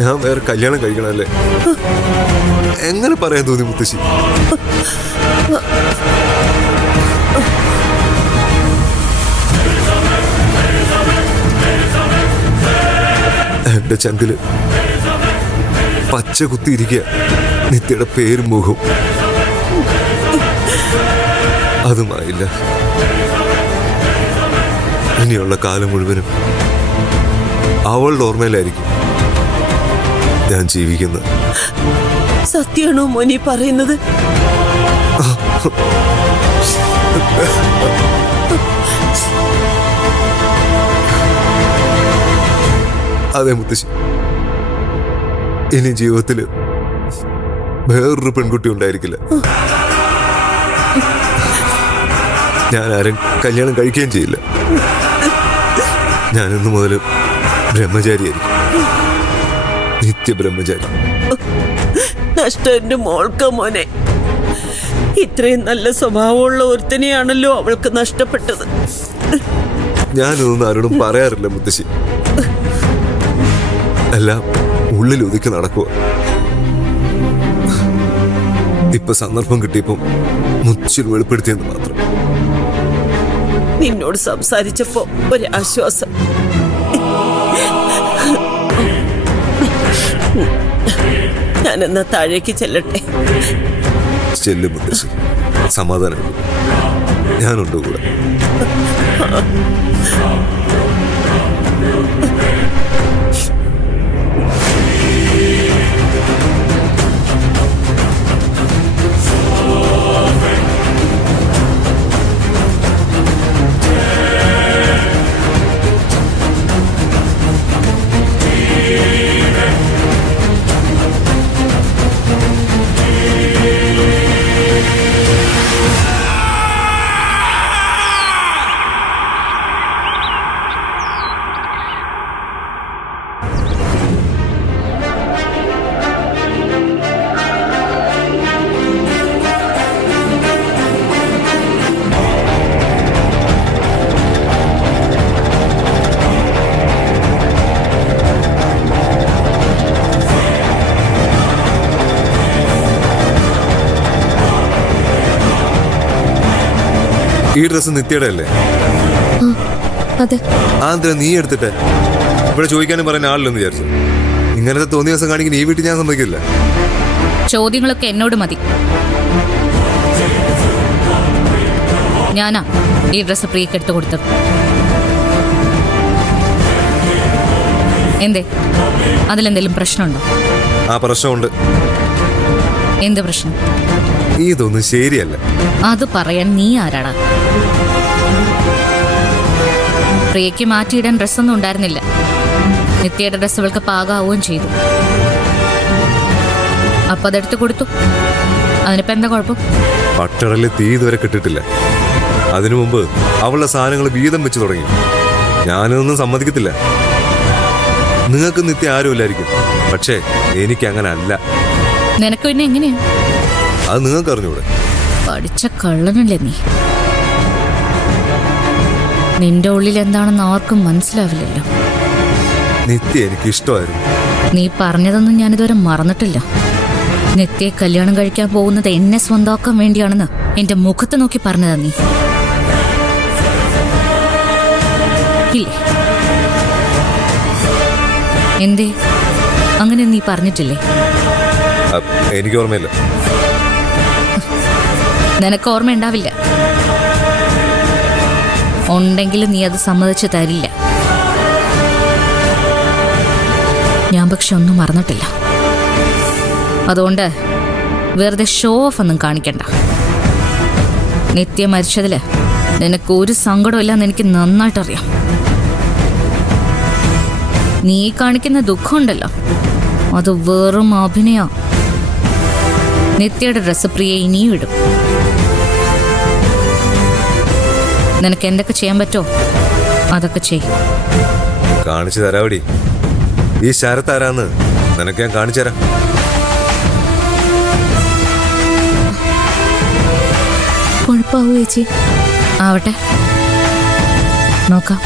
ഞാൻ വേറെ കല്യാണം കഴിക്കണല്ലേ? എങ്ങനെ പറയാൻ തോന്നി മുത്തശ്ശി? എന്റെ ചങ്കില് പച്ച കുത്തിയിരിക്കുക നിത്യയുടെ പേരും മുഖവും. അതുമായില്ല. ഇനിയുള്ള കാലം മുഴുവനും അവളുടെ ഓർമ്മയിലായിരിക്കും ഞാൻ ജീവിക്കുന്നത്. സത്യമാണോ മോനി പറയുന്നത്? അതെ മുത്തശ്ശി. ഇനി ജീവിതത്തില് വേറൊരു പെൺകുട്ടി ഉണ്ടായിരിക്കില്ല. ഞാൻ ആരും കല്യാണം കഴിക്കുകയും ചെയ്യില്ല. ഞാൻ ഇന്നു മുതൽ ബ്രഹ്മചാരിയായിരിക്കും. നിത്യബ്രഹ്മചാരി. നഷ്ടം എന്റെ മോൾക്ക മോനെ. ഇത്രയും നല്ല സ്വഭാവമുള്ള ഒരുത്തനെയാണല്ലോ അവൾക്ക് നഷ്ടപ്പെട്ടത്. ഞാനൊന്നും ആരോടും പറയാറില്ല മുത്തശ്ശി. എല്ലാം ഉള്ളിൽ ഒതുക്കി നടക്കുക. ഇപ്പൊ സന്ദർഭം കിട്ടിയപ്പോ മുച്ചിൽ വെളിപ്പെടുത്തിയെന്ന് മാത്രം. നിന്നോട് സംസാരിച്ചപ്പോ ഒരാശ്വാസം. ഞാനെന്നാ താഴേക്ക് ചെല്ലട്ടെ. ചെല്ലും മുത്തശ്ശി, സമാധാനം. ഞാനുണ്ട് കൂടെ. ഈ ഡ്രസ് നിത്യയുടെ അല്ലേ? അതെ. ആന്ധ്ര നീ എടുത്തിട്ട് ഇവിടെ ചോദിക്കാനും പറയാൻ ആളില്ലെന്ന് വിചാരിച്ചു. ഇങ്ങനത്തെ തോന്നിയ ദിവസം കാണിക്കുന്ന ഈ വീട്ടിൽ ഞാൻ സമ്മതിക്കില്ല. ചോദ്യങ്ങളൊക്കെ എന്നോട് മതി. ഞാനാ ഈ ഡ്രസ് പ്രിയക്ക് എടുത്തു കൊടുത്തത്. എന്തേ, അതിലെന്തെങ്കിലും പ്രശ്നമുണ്ടോ? ആ പ്രശ്നമുണ്ട്. എന്ത് പ്രശ്നം? ഇതൊന്നും ശരിയല്ല. അത് പറയാൻ നീ ആരാടാ? പ്രിയയ്ക്ക് മാറ്റിയിടാൻ ഡ്രസ്സൊന്നും ഉണ്ടായിരുന്നില്ല. നിത്യയുടെ ഡ്രസ്സുകൾക്ക് പാകാവുകയും ചെയ്തു. അപ്പൊ അതെടുത്ത് കൊടുത്തു. അതിനിപ്പോ എന്താ കുഴപ്പം? പട്ടടലിൽ തീ ഇതുവരെ കിട്ടിട്ടില്ല. അതിനു മുമ്പ് അവളുടെ സാധനങ്ങൾ വീതം വെച്ച് തുടങ്ങി. ഞാനൊന്നും സമ്മതിക്കത്തില്ല. നിങ്ങൾക്ക് നിത്യ ആരുമില്ലായിരിക്കും, പക്ഷേ എനിക്ക് അങ്ങനെ അല്ല. നിനക്ക് പിന്നെ എങ്ങനെയാ? അത് നിങ്ങൾക്ക് അറിഞ്ഞൂടെ? പഠിച്ച കള്ളനല്ലേ നീ. നിന്റെ ഉള്ളിൽ എന്താണെന്ന് ആർക്കും മനസ്സിലാവില്ലല്ലോ. നിത്യ എനിക്ക് ഇഷ്ടമായിരുന്നു. നീ പറഞ്ഞതൊന്നും ഞാനിതുവരെ മറന്നിട്ടില്ല. നിത്യയെ കല്യാണം കഴിക്കാൻ പോകുന്നത് എന്നെ സ്വന്തമാക്കാൻ വേണ്ടിയാണെന്ന് എന്റെ മുഖത്ത് നോക്കി പറഞ്ഞതാ നീ. ഇല്ലേ? എന്തേ അങ്ങനെ നീ പറഞ്ഞിട്ടില്ലേ? എനിക്ക് ഓർമ്മയില്ല. നിനക്ക് ഓർമ്മയുണ്ടാവില്ല. ഉണ്ടെങ്കിലും നീ അത് സമ്മതിച്ചു തരില്ല. ഞാൻ പക്ഷെ ഒന്നും മറന്നിട്ടില്ല. അതുകൊണ്ട് വെറുതെ ഷോ ഓഫ് ഒന്നും കാണിക്കണ്ട. നിത്യ മരിച്ചതില് നിനക്ക് ഒരു സങ്കടമില്ലെന്ന് എനിക്ക് നന്നായിട്ടറിയാം. നീ കാണിക്കുന്ന ദുഃഖമുണ്ടല്ലോ, അത് വെറും അഭിനയം. നിത്യയുടെ ഡ്രസ് പ്രിയ ഇനിയും ഇടും. നിനക്ക് എന്തൊക്കെ ചെയ്യാൻ പറ്റുമോ അതൊക്കെ ചെയ്യും. കാണിച്ചു തരാവടി. ഈ ശരത്ത് ആരാന്ന് നിനക്ക് ഞാൻ കാണിച്ചു തരാം. കുഴപ്പമാവൂ ചേച്ചി? ആവട്ടെ, നോക്കാം.